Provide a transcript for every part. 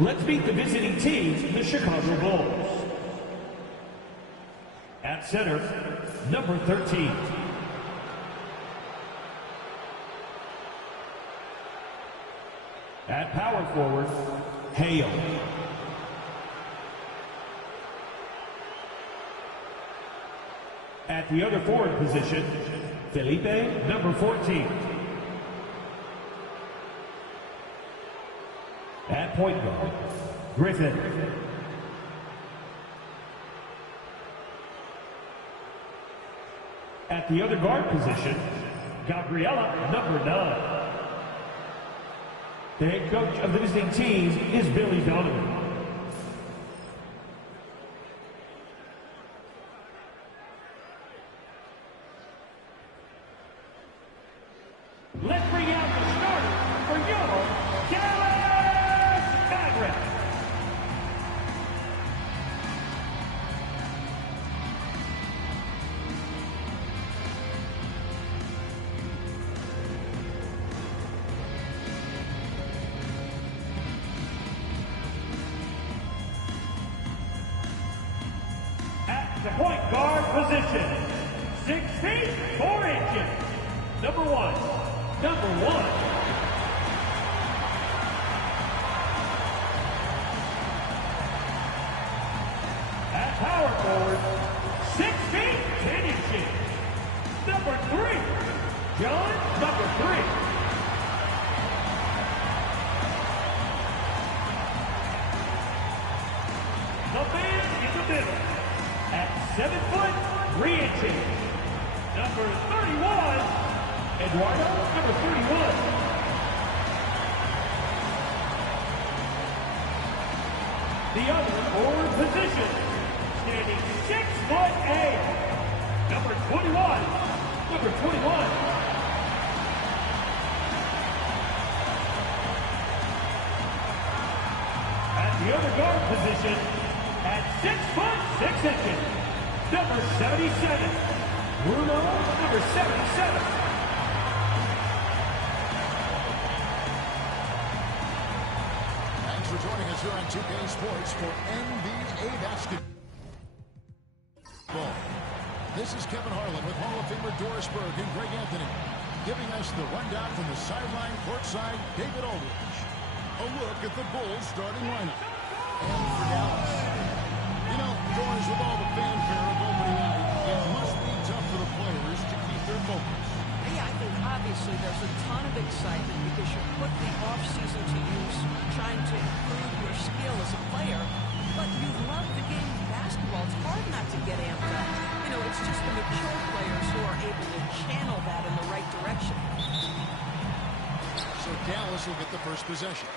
Let's meet the visiting team, the Chicago Bulls. At center, number 13. At power forward, Hale. At the other forward position, Felipe, number 14. At point guard, Griffin. At the other guard position, Gabriella, number 9. The head coach of the visiting team is Billy Donovan. Let's bring out the starter for your Dallas Mavericks. At the point guard position, 6 feet 4 inches, number 1. At power forward, 6 feet 10 inches, number 3. John, number 3. The man in the middle, at 7 foot 3 inches, number 31. Eduardo, number 31. The other forward position, standing 6'8", number 21. At the other guard position, at 6'6", number 77. Bruno, number 77. For joining us here on 2K Sports for NBA basketball. This is Kevin Harlan with Hall of Famer Doris Burke and Greg Anthony, giving us the rundown from the sideline courtside, David Aldridge. A look at the Bulls starting lineup. And for Dallas. You know, Doris, with all the fanfare of opening night, it must be tough for the players to keep their focus. Yeah, I think obviously there's a ton of excitement because you put the offseason to use trying to improve your skill as a player, but you love the game of basketball. It's hard not to get amped up. You know, it's just the mature players who are able to channel that in the right direction. So Dallas will get the first possession.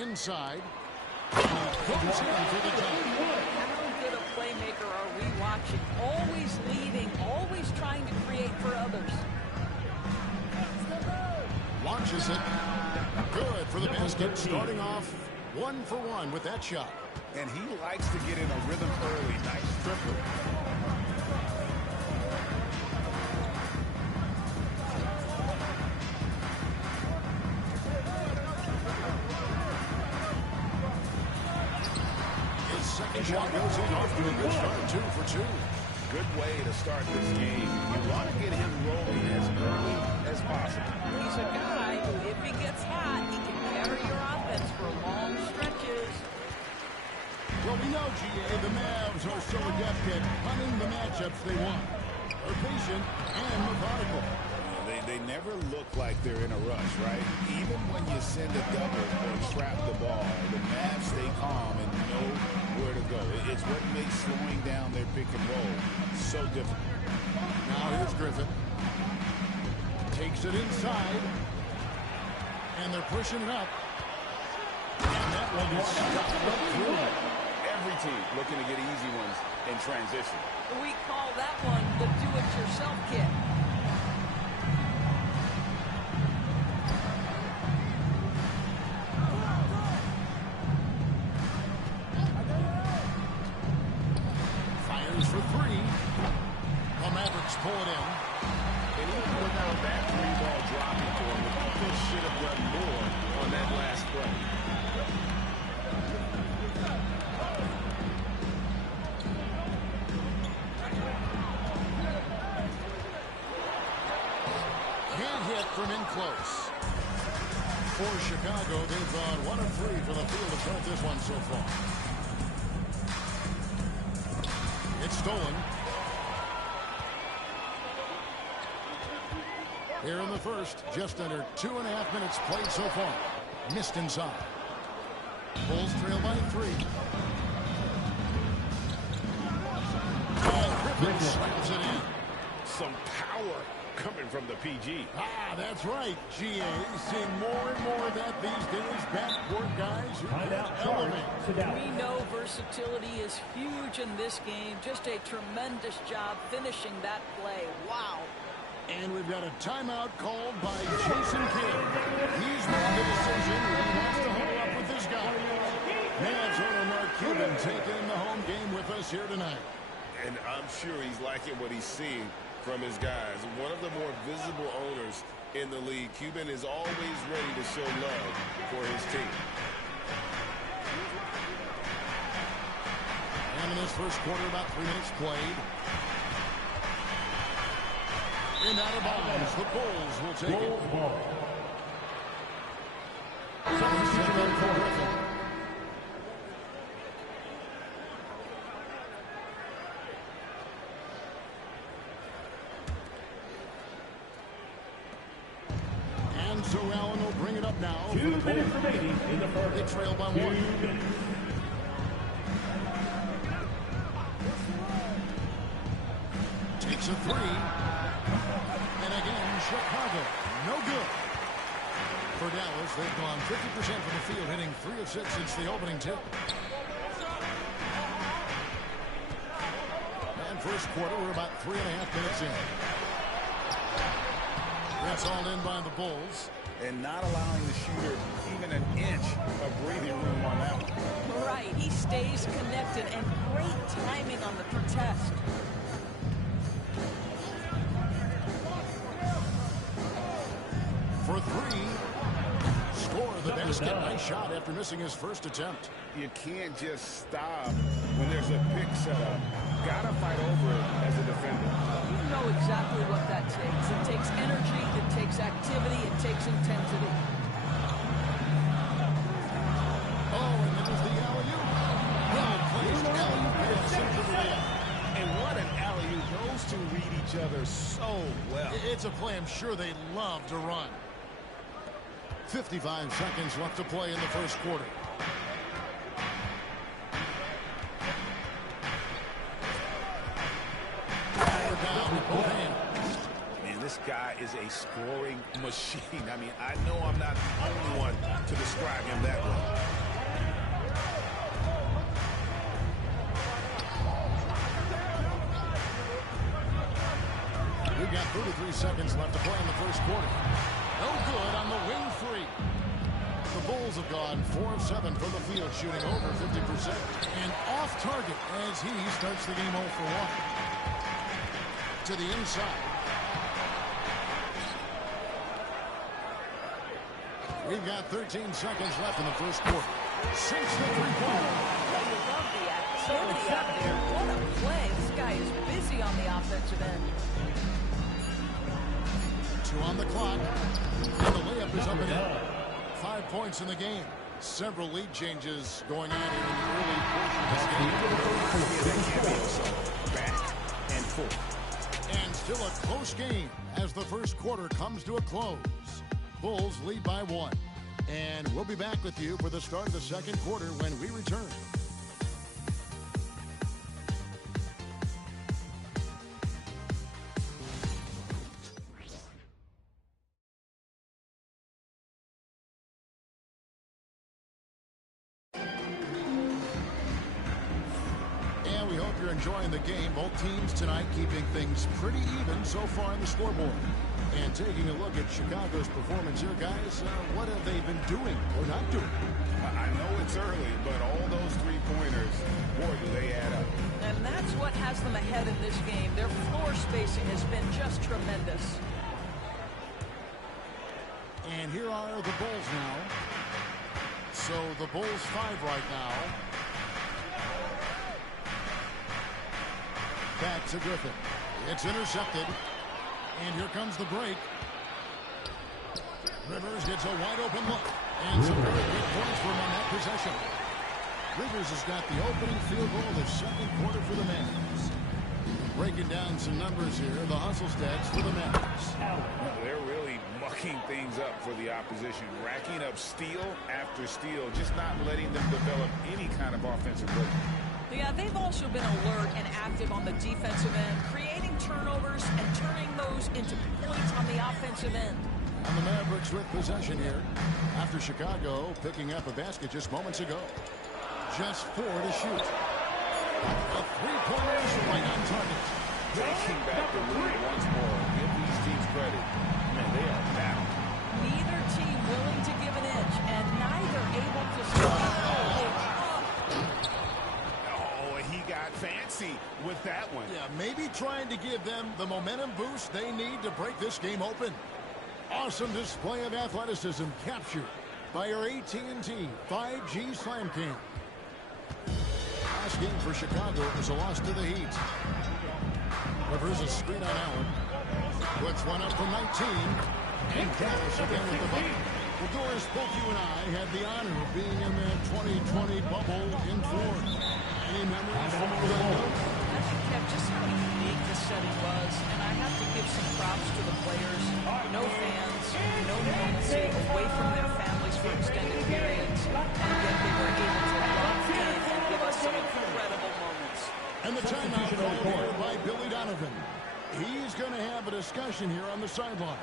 Inside. Goes in for the jump. How good a playmaker are we watching? Always leading, always trying to create for others. Launches it. Good for the basket. Starting off 1 for 1 with that shot. And he likes to get in a rhythm early. Nice triple. Second shot goes in off to a good start, 2 for 2. Good way to start this game. You want to get him rolling as early as possible. He's a guy who, if he gets hot, he can carry your offense for long stretches. Well, we know, GA, the Mavs are so adept at hunting the matchups they want. They're patient and methodical. They never look like they're in a rush, right? Even when you send a double or trap the ball, the Mavs stay calm and know where to go. It's what makes slowing down their pick and roll so difficult. Now here's Griffin. Takes it inside. And they're pushing it up. And that one is stuck right through. Every team looking to get easy ones in transition. We call that one the do-it-yourself kit. Fires for 3. The Mavericks pull it in. should have done more on that last play. Can't hit from in close. For Chicago, they've gone 1 of 3 from the field to start this one so far. It's stolen. Here in the first, just under 2.5 minutes played so far. Missed inside. Bulls trail by 3. And Griffin slams it in. Some power coming from the PG. Ah, that's right, GA. Seeing more and more of that these days. Backcourt guys who can elevate. We know versatility is huge in this game. Just a tremendous job finishing that play. Wow. And we've got a timeout called by Jason Kidd. He's made the decision and he wants to huddle up with this guy. Mavs owner Mark Cuban taking the home game with us here tonight. And I'm sure he's liking what he's seeing from his guys. One of the more visible owners in the league. Cuban is always ready to show love for his team. And in this first quarter, about 3 minutes played. And out of bounds, the Bulls will take it. And so Allen will bring it up now. 2 minutes remaining in the first. They trail by 1. 2 minutes. Takes a 3. And again, Chicago. No good. For Dallas, they've gone 50% from the field, hitting 3 of 6 since the opening tip. And first quarter, we're about 3.5 minutes in. That's all in by the Bulls. And not allowing the shooter even an inch of breathing room on that one. Right. He stays connected and great timing on the protest. For 3. Score the basket. Nice shot after missing his first attempt. You can't just stop when there's a pick set up. Gotta fight over it as a defender. You know exactly what that takes. It takes energy, it takes activity, it takes intensity. Oh, and there's the alley-oop. Well placed alley-oop pass into the layup. And what an alley-oop. Those two read each other so well. It's a play I'm sure they love to run. 55 seconds left to play in the first quarter. Down with both hands. Man, this guy is a scoring machine. I mean, I know I'm not the only one to describe him that way. We've got 33 seconds left to play in the first quarter. No good on the wing 3. The Bulls have gone 4 of 7 from the field, shooting over 50%. And off target as he starts the game 0 for 1. To the inside. We've got 13 seconds left in the first quarter. Sinks the three-pointer. You love the activity out there. What a play. This guy is busy on the offensive end. 2 on the clock. And the layup is up and in. 5 points in the game. Several lead changes going on here in the early portion of this game. Back and forth. And still a close game as the first quarter comes to a close. Bulls lead by 1. And we'll be back with you for the start of the second quarter when we return. And we hope you're enjoying the game. Both teams tonight keeping things pretty even so far on the scoreboard. And taking a look at Chicago's performance here, guys, what have they been doing or not doing? I know it's early, but all those three-pointers, boy, do they add up. And that's what has them ahead in this game. Their floor spacing has been just tremendous. And here are the Bulls now. So the Bulls 5 right now. Back to Griffin. It's intercepted. And here comes the break. Rivers gets a wide open look. And some very good points for him on that possession. Rivers has got the opening field goal of the second quarter for the Mavericks. Breaking down some numbers here. The hustle stats for the Mavericks. They're really mucking things up for the opposition. Racking up steal after steal. Just not letting them develop any kind of offensive play. Yeah, they've also been alert and active on the defensive end, creating turnovers and turning those into points on the offensive end. And the Mavericks with possession here after Chicago picking up a basket just moments ago. Just 4 to shoot. A three-pointer is right on target. Taking back the lead once more. Give these teams credit. Man, they are down. Neither team willing to give an inch and neither able to stop. Oh, he got fancy with that one. Yeah, maybe trying to give them the momentum boost they need to break this game open. Awesome display of athleticism captured by our AT&T 5G Slam Cam. Last game for Chicago was a loss to the Heat. Rivers a screen on Allen. Puts one up from 19. And Dallas again with the bucket. Well, Doris, both you and I had the honor of being in that 2020 bubble in Florida. Any memories from Orlando? I think, Kev, just how unique this setting was, and I have to give some props to the players. No fans, no normalcy, away from their families for extended periods, and yet they were able to lock in and give us some incredible moments. And the timeout called here by Billy Donovan. He's going to have a discussion here on the sideline.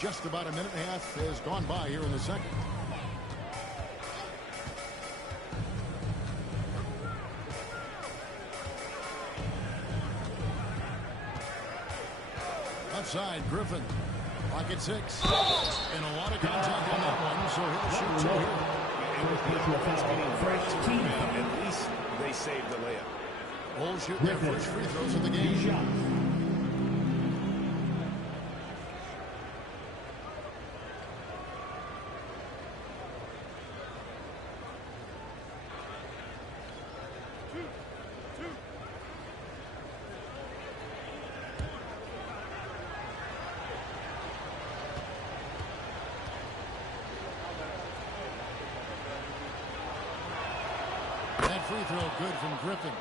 Just about a minute and a half has gone by here in the second. Outside, Griffin. Pocket 6. And a lot of contact on that one, so he'll shoot 2 here. At least they saved the layup. Bulls shoot their first free throws of the game. Free throw good from Griffin.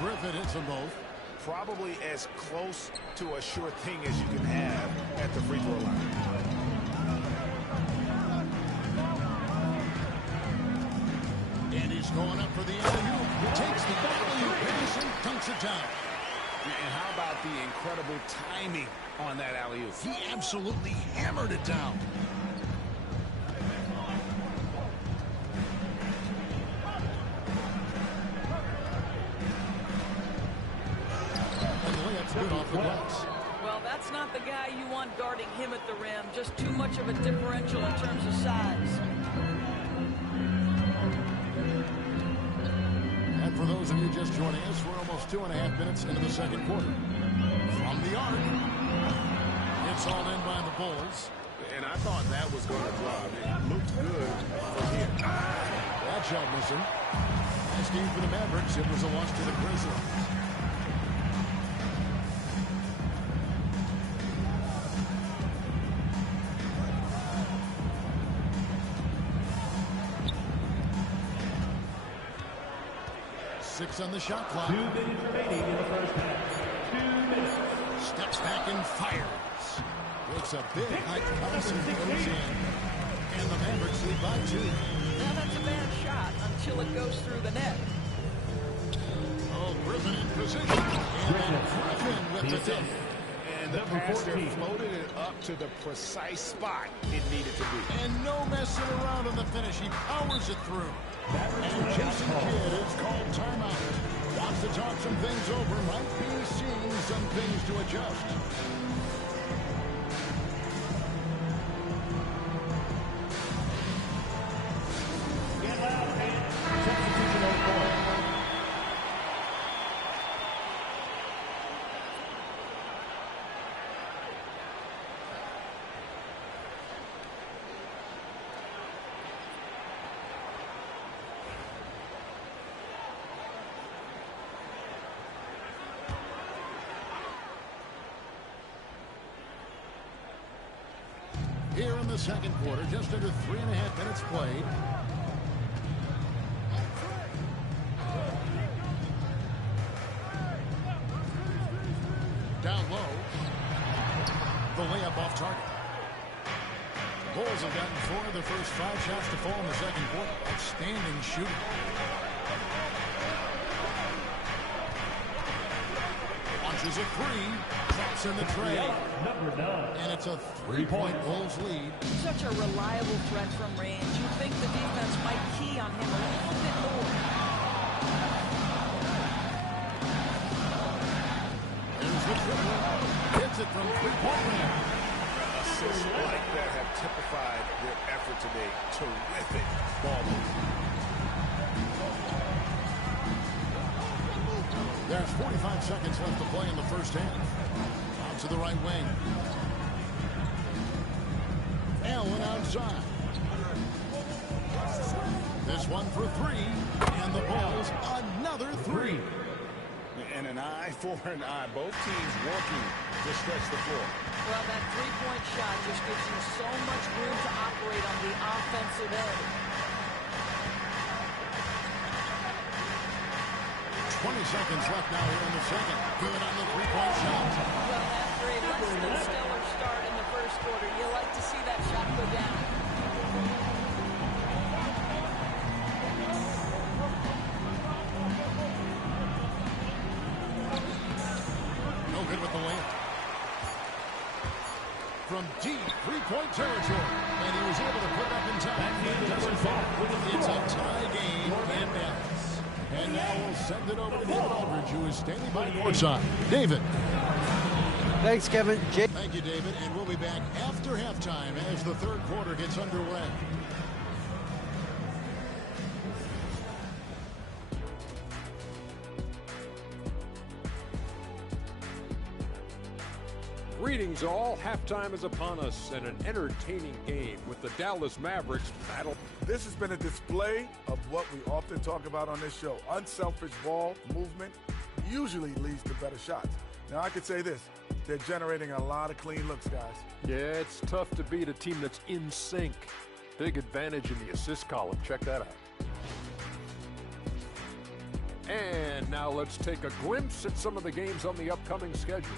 Griffin hits them both. Probably as close to a sure thing as you can have at the free throw line. And he's going up for the alley-oop. Takes the alley-oop, and dunks it down. And how about the incredible timing on that alley-oop? He absolutely hammered it down. Well, that's not the guy you want guarding him at the rim. Just too much of a differential in terms of size. And for those of you just joining us, we're almost 2.5 minutes into the second quarter. From the arc. It's all in by the Bulls. And I thought that was going to drop. It looked good from here. That shot missing. Last game for the Mavericks, it was a loss to the Grizzlies. Six on the shot clock. 2 minutes remaining in the first half. 2 minutes. Steps back and fires. Looks a big height. Thompson goes in. And the Mavericks lead by 2. Now that's a bad shot until it goes through the net. Oh, Griffin in position. And Griffin with the double. And the passer floated it up to the precise spot it needed to be. And no messing around on the finish. He powers it through. And Jason Kidd is called timeout. Wants to talk some things over. Might be seeing some things to adjust. Get loud, man. Substitution on the board. Here in the second quarter, just under 3.5 minutes played. Down low. The layup off target. The Bulls have gotten 4 of their first 5 shots to fall in the second quarter. Outstanding shooting. Launches a 3. Drops in the tray. Number 9. And it's a 3-point Bulls lead. Such a reliable threat from range. You'd think the defense might key on him a little bit more. There's the dribble. Hits it from 3-point range. Assists like that have typified their effort today. Terrific ball movement. There's 45 seconds left to play in the first half. Out to the right wing. Allen outside. This one for 3. And the Bulls another 3. And an eye for an eye. Both teams working to stretch the floor. Well, that three-point shot just gives you so much room to operate on the offensive end. 20 seconds left now here in the second. Good on the three-point shot. Well, after a less than stellar start in the first quarter, you like to see that shot go down. No good with the layup. From deep three-point territory. And he was able to put it up in time. It's a tie game in Dallas. And now we'll send it over to David Aldridge, who is standing by courtside. David. Thanks, Kevin. Thank you, David. And we'll be back after halftime as the third quarter gets underway. Greetings all. Halftime is upon us and an entertaining game with the Dallas Mavericks battle. This has been a display of what we often talk about on this show. Unselfish ball movement usually leads to better shots. Now, I could say this. They're generating a lot of clean looks, guys. Yeah, it's tough to beat a team that's in sync. Big advantage in the assist column. Check that out. And now let's take a glimpse at some of the games on the upcoming schedule.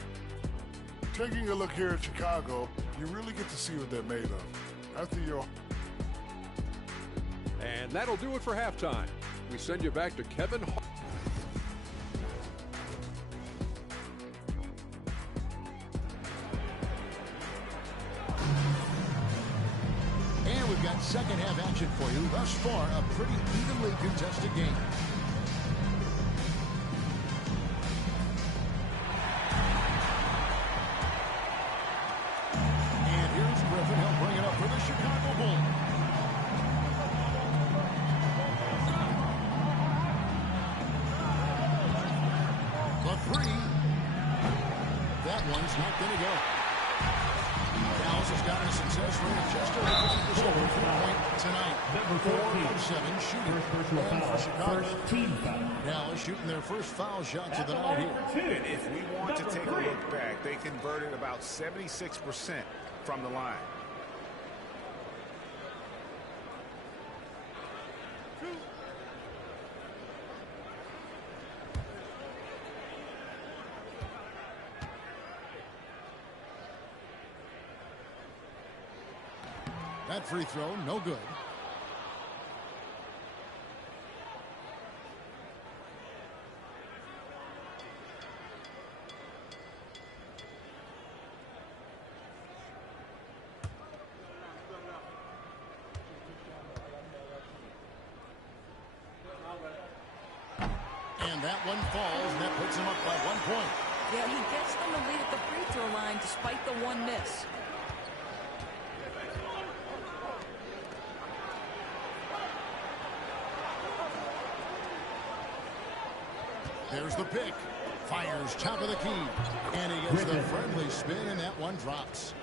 Taking a look here at Chicago, you really get to see what they're made of. After your... And that'll do it for halftime. We send you back to Kevin Harlan. And we've got second half action for you. Thus far, a pretty evenly contested game. And here's Griffin. He'll bring it up for the Chicago Bulls. The 3. That one's not going to go. Dallas has gotten a success rate of just over 50% from three-point tonight. Number 4 of 7 shooting. First personal And for foul. Chicago, First team foul. Dallas shooting their first foul shots of the night here. And if we want to take a look back, they converted about 76% from the line. That free throw, no good. And that one falls, and that puts him up by 1 point. Yeah, he gets them the lead at the free throw line despite the one miss. There's the pick. Fires top of the key. And he gets the friendly spin, and that one drops.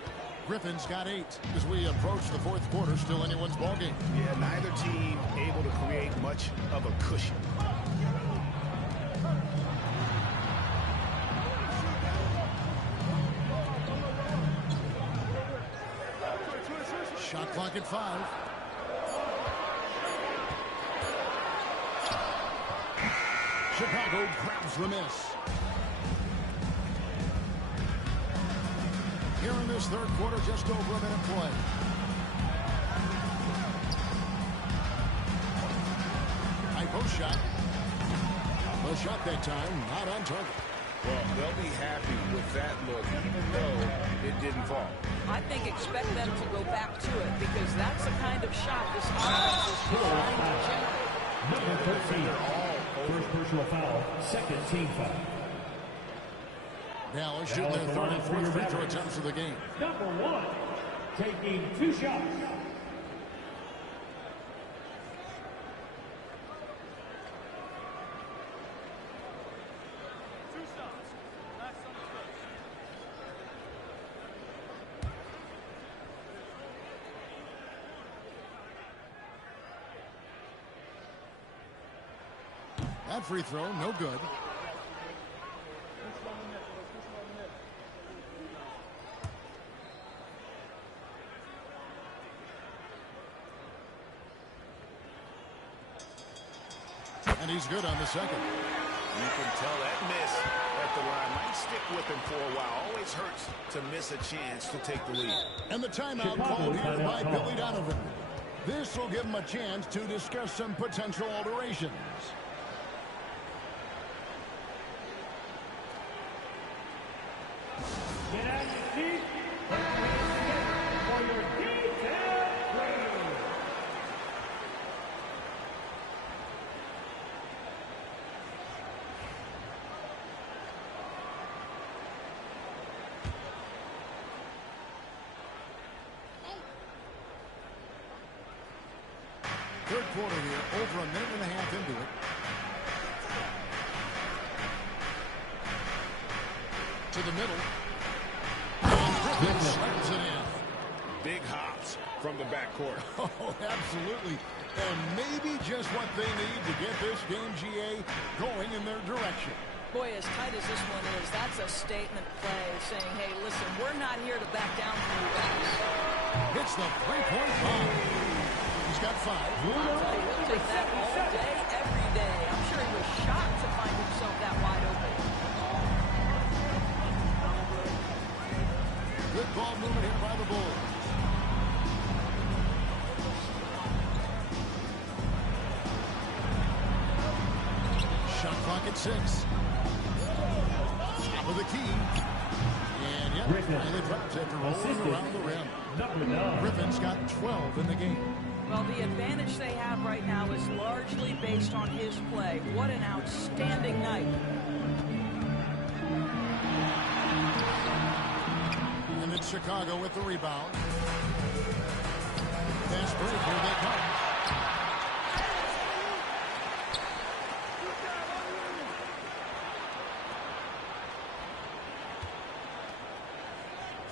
Griffin's got 8 as we approach the fourth quarter. Still anyone's ballgame. Yeah, neither team able to create much of a cushion. Shot clock at 5. Chicago grabs the miss. Here in this third quarter, just over a minute play. High post shot. The shot that time, not on target. Well, they'll be happy with that look, even though it didn't fall. I think expect them to go back to it because that's the kind of shot this offense is designed to generate. Number 13. First personal foul, second team foul. Dallas shooting their third and fourth free throw attempts of the game. Number 1, taking 2 shots. That free throw, no good. And he's good on the second. You can tell that miss at the line might stick with him for a while. Always hurts to miss a chance to take the lead. And the timeout called here by Billy Donovan. This will give him a chance to discuss some potential alterations. Get out of your seat. For your detailed rating. Third quarter here, over a minute and a half into it. To the middle. Griffin slams it in. Big hops from the backcourt. Oh, absolutely. And maybe just what they need to get this game, GA, going in their direction. Boy, as tight as this one is, that's a statement play saying, hey, listen, we're not here to back down from you guys. Hits the three-point bomb. He's got 5. I'll tell you, he'll take that all day, every day. I'm sure he was shocked to find himself that wide open. Good ball movement here by the Bulls. Shot clock at 6. Top of the key. And yep, finally drops after rolling around the rim. Number 9. Griffin's got 12 in the game. Well, the advantage they have right now is largely based on his play. What an outstanding night. And it's Chicago with the rebound. Fast break, here they come.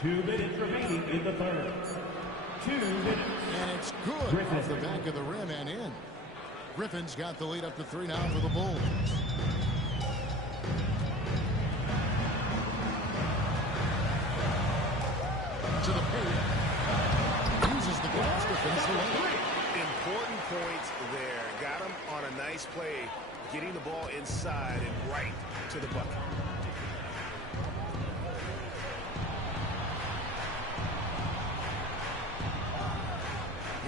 Two minutes remaining in the third. 2 minutes. And it's good Griffin. off the back of the rim and in. Griffin's got the lead up to 3 now for the Bulls. To the paint. Uses the glass to finish the layup. Important points there. Got him on a nice play, getting the ball inside and right to the bucket.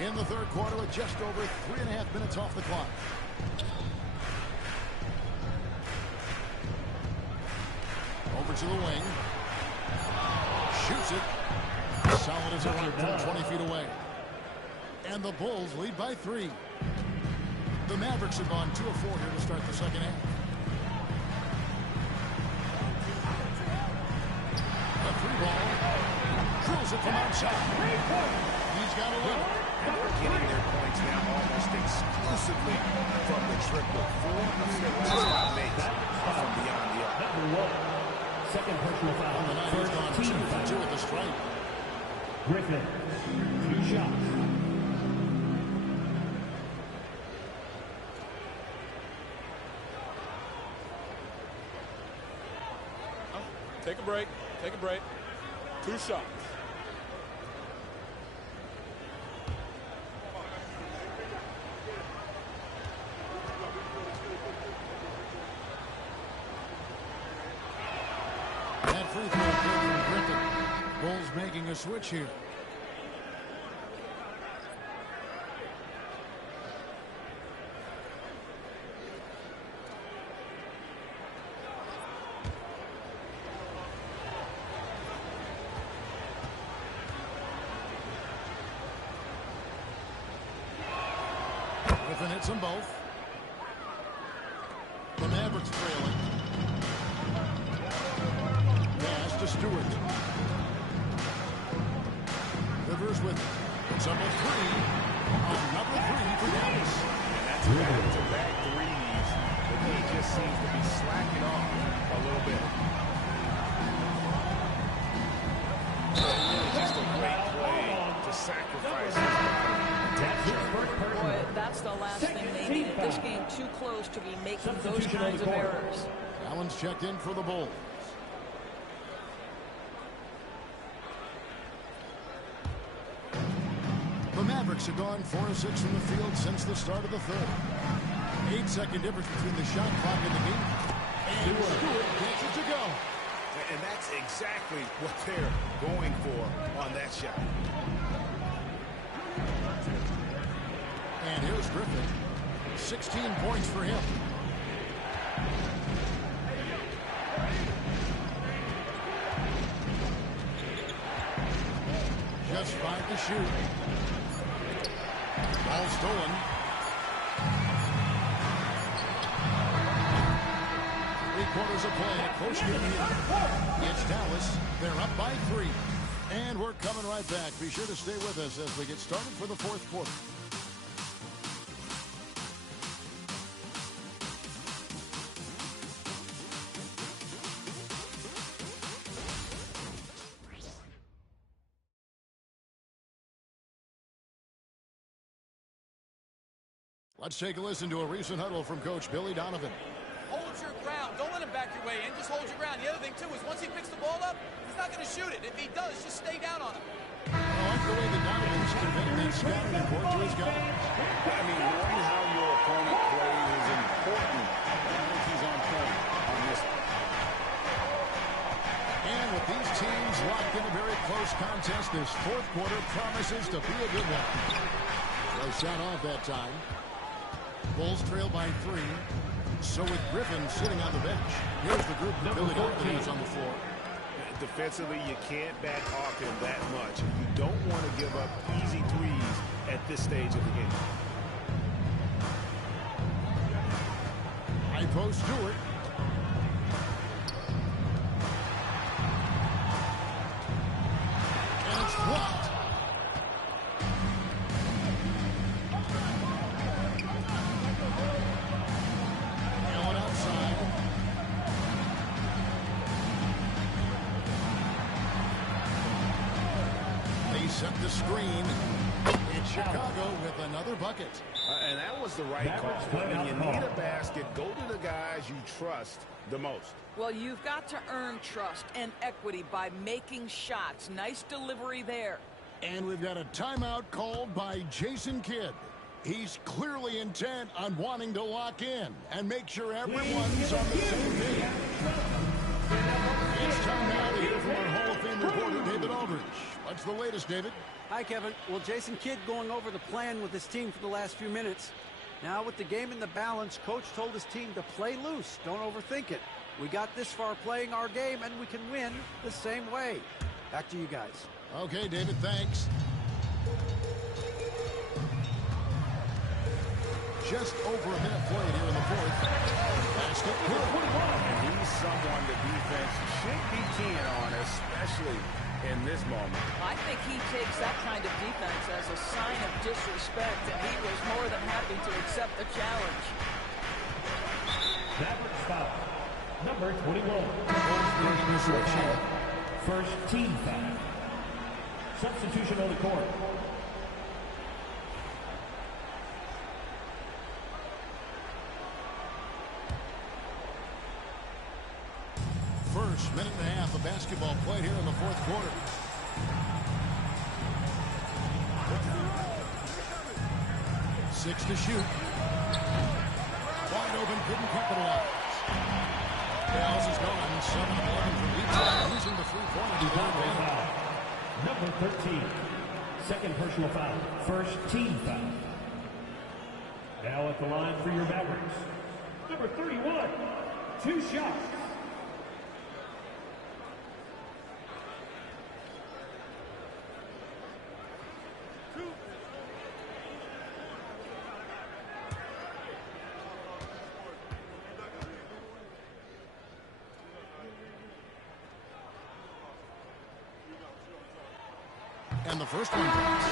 In the third quarter with just over 3.5 minutes off the clock. Over to the wing. Shoots it. Solid as a rock from 20 feet away. And the Bulls lead by 3. The Mavericks have gone 2 of 4 here to start the second half. from outside. He's got a look. And they're getting their points now almost exclusively from the triple. 4 of their last 5 makes from beyond the arc. Number 1. Second personal foul. On the night, he's gone 2 for 2 at the strike. Griffin, 2 shots. Take a break. Take a break. 2 shots. That free throw good from Griffin. Bulls making a switch here. Griffin hits them both. The Mavericks trailing. Pass to Stewart. Rivers with it. It's up a 3. Another 3 for Dallas. And that's back-to-back threes. The lead just seems to be slacking off a little bit. So really just a great play to sacrifice his body. Boy, that's the last thing they needed. This game too close to be making those kinds of errors. Allen's checked in for the Bulls. The Mavericks have gone 4 of 6 from the field since the start of the third. 8-second difference between the shot clock and the game. And Stewart gets it to go. And that's exactly what they're going for on that shot. And here's Griffin. 16 points for him. Just 5 to shoot. Ball stolen. 3 quarters of play. Close game here. It's Dallas. They're up by 3. And we're coming right back. Be sure to stay with us as we get started for the 4th quarter. Let's take a listen to a recent huddle from Coach Billy Donovan. Hold your ground. Don't let him back your way in. Just hold your ground. The other thing, too, is once he picks the ball up, he's not going to shoot it. If he does, just stay down on him. I like the way that Donovan's conveying that scouting report to his guys. I mean, knowing how your opponent plays is important. I think he's on point on this one. And with these teams locked in a very close contest, this 4th quarter promises to be a good one. No shot off that time. Bulls trail by 3. So with Griffin sitting on the bench, here's the group that Billy Donovan has on the floor. Defensively, you can't back off him that much. You don't want to give up easy threes at this stage of the game. High post Stewart. And it's blocked. Allen outside. They set the screen. It's Chicago with another bucket. And that was the right call. When you need a basket, go to the guys you trust the most. Well, you've got to earn trust and equity by making shots. Nice delivery there. And we've got a timeout called by Jason Kidd. He's clearly intent on wanting to lock in and make sure everyone's on the same page. It's time now to hear from our Hall of Fame reporter, David Aldridge. What's the latest, David? Hi, Kevin. Well, Jason Kidd going over the plan with his team for the last few minutes. Now, with the game in the balance, Coach told his team to play loose. Don't overthink it. We got this far playing our game, and we can win the same way. Back to you guys. Okay, David, thanks. Just over a minute played here in the 4th. Basket good. And he's someone the defense should be keying on, especially in this moment. I think takes that kind of defense as a sign of disrespect, and he was more than happy to accept the challenge. Mavericks foul. Number 21. First team foul. Substitution on the court. First minute and a half of basketball played here in the fourth quarter. Six to shoot. Wide open, couldn't capitalize. Dallas is gone 7 of 11 from each side, using the three-pointer to their advantage. Number 13. Second personal foul. First team foul. Now at the line for your Mavericks. Number 31. 2 shots. And the first one drops.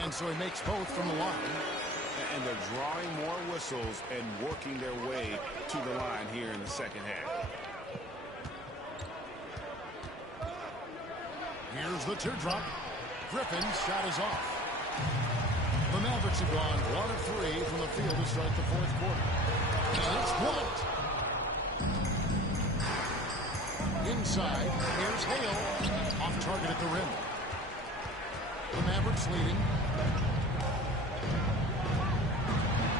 And so he makes both from the line. And they're drawing more whistles and working their way to the line here in the second half. Here's the teardrop. Griffin's shot is off. The Mavericks have gone 1 of 3 from the field to start the fourth quarter. And it's blocked. Inside, here's Hale. Off target at the rim. The Mavericks leading.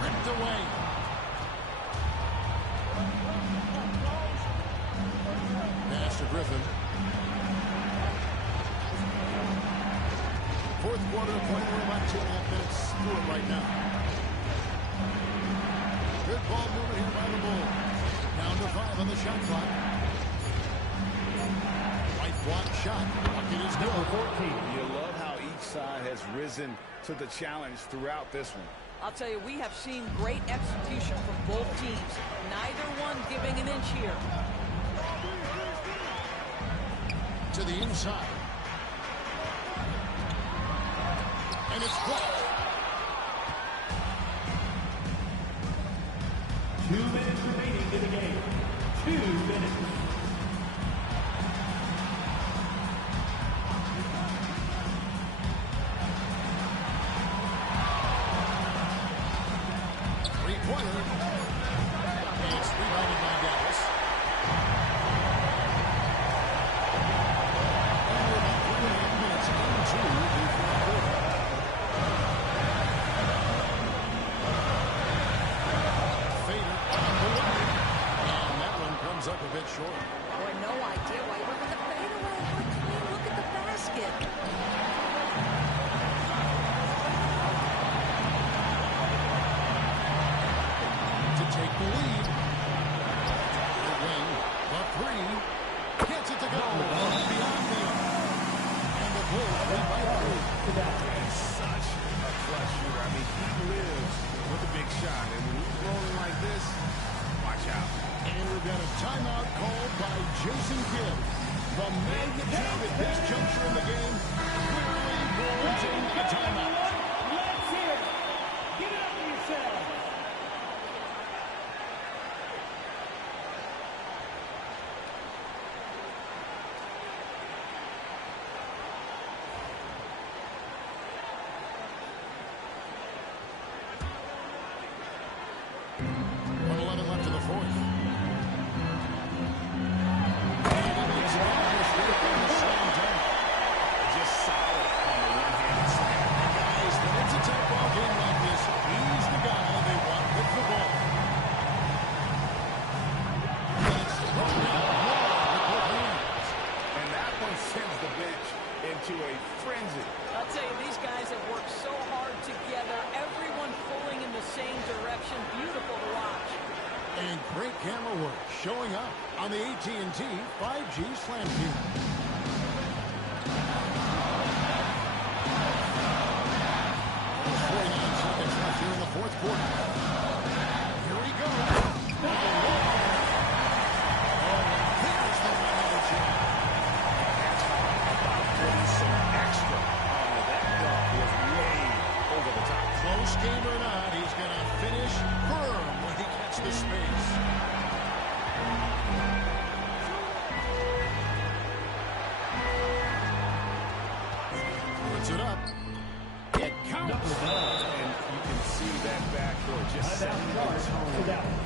Ripped away. Pass to Griffin. Fourth quarter, playing about 2.5 minutes through it right now. Good ball movement here by the Bulls. Down to 5 on the shot clock. Right block shot. Bucket is good. Number 14. You love how each side has risen to the challenge throughout this one. I'll tell you, we have seen great execution from both teams. Neither one giving an inch here. To the inside. And it's blocked. 2 minutes remaining in the game. 2 minutes. Three-pointer. And it's rebounded by Dallas. And we're about 3.5 minutes into the fourth quarter. Fader on the way. And that one comes up a bit short. Oh, I had no idea why he went with the fadeaway. What a clean look at the basket. To take the lead. The wing, the three, gets it to go. Beyond the arc. And the Bulls lead by 3. And such a clutch shooter. I mean, he lives with a big shot. And when he's rolling like this, watch out. And we've got a timeout called by Jason Kidd. The magnitude at this juncture in the game clearly warranting a timeout. Let's hear it. Give it up for yourselves. Left in the fourth. And he makes it on the street on the slam dunk. Just solid on the one-handed slam. And guys, when it's a tight ball game like this, he's the guy they want with the ball. And it's thrown out with both hands. And that one sends the bench into a frenzy. I'll tell you, these guys have worked so hard together. Everyone pulling in the same direction. Beautiful to watch. And great camera work showing up on the AT&T 5G Slam Team. 49 seconds left here in the fourth quarter. Here we go. There's the one-handed jam. About putting some extra on it. That dunk was way over the top. Close game or not, he's going to finish firm when he gets the space. Puts it up. It counts. And you can see that backcourt just setting the tone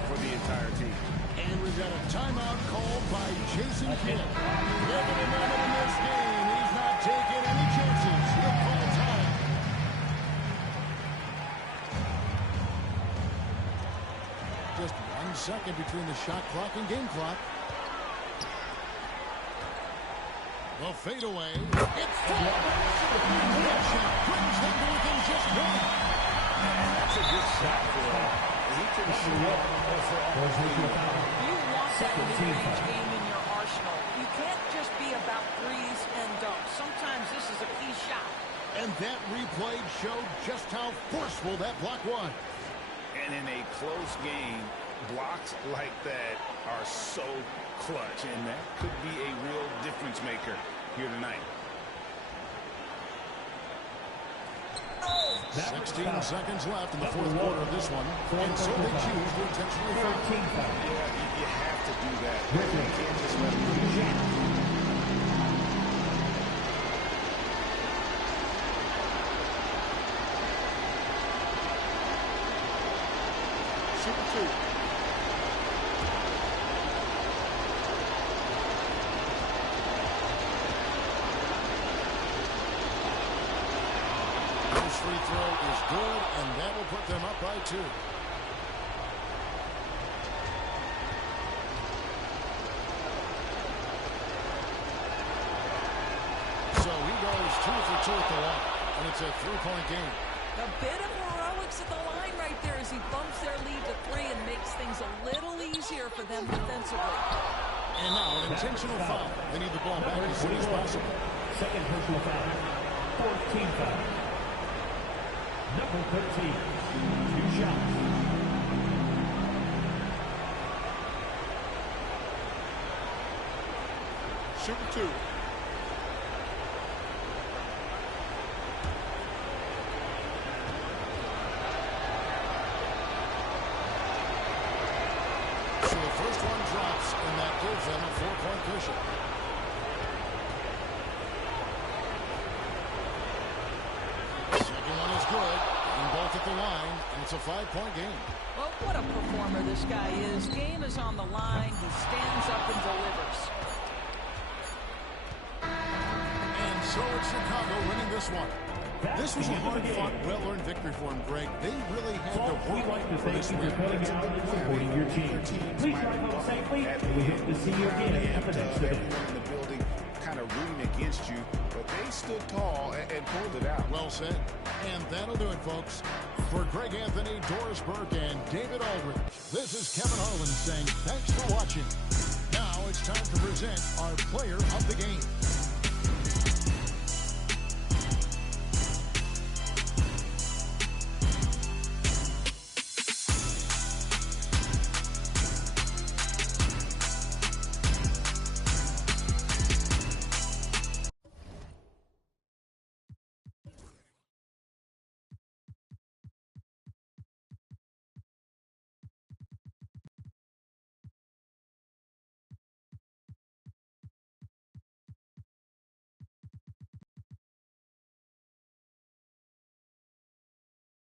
for the entire team. And we've got a timeout called by Jason Kidd. Living a moment in this game. He's not taking any chances. He'll call time. Just 1 second between the shot clock and game clock. The fadeaway. It's full. That shot brings them to within just one. That's a good shot for him. He can shoot up. You want that mid-range game in your arsenal. You can't just be about threes and dunks. Sometimes this is a key shot. And that replay showed just how forceful that block was. And in a close game, blocks like that are so clutch, and that could be a real difference maker here tonight. 16 seconds left in the fourth quarter of this one, and so they choose to intentionally foul. Yeah, you have to do that. You can't just let them do it. Super 2. His free throw is good, and that will put them up by 2. So he goes 2 for 2 at the line, and it's a 3-point game. A bit of heroics at the line right there as he bumps their lead to 3 and makes things a little easier for them defensively. And now an intentional foul. They need the ball back as soon as possible. Second personal foul. 14 foul. Number 13. 2 shots. Super 2. So the first one drops, and that gives them a 4-point cushion. Second one is good, and both at the line, and it's a 5-point game. Well, what a performer this guy is. Game is on the line. He stands up and delivers. And so it's Chicago winning this one. This was a hard-fought, well-earned victory for him, Greg. They really had to We'd work like to for thank this you win. for coming out and supporting your team. Please drive home safely, and we hope to see you again at the next event. Everyone in the building kind of rooting against you, but they stood tall and pulled it out. Well said. And that'll do it, folks. For Greg Anthony, Doris Burke, and David Aldridge, this is Kevin Harlan saying thanks for watching. Now it's time to present our player of the game.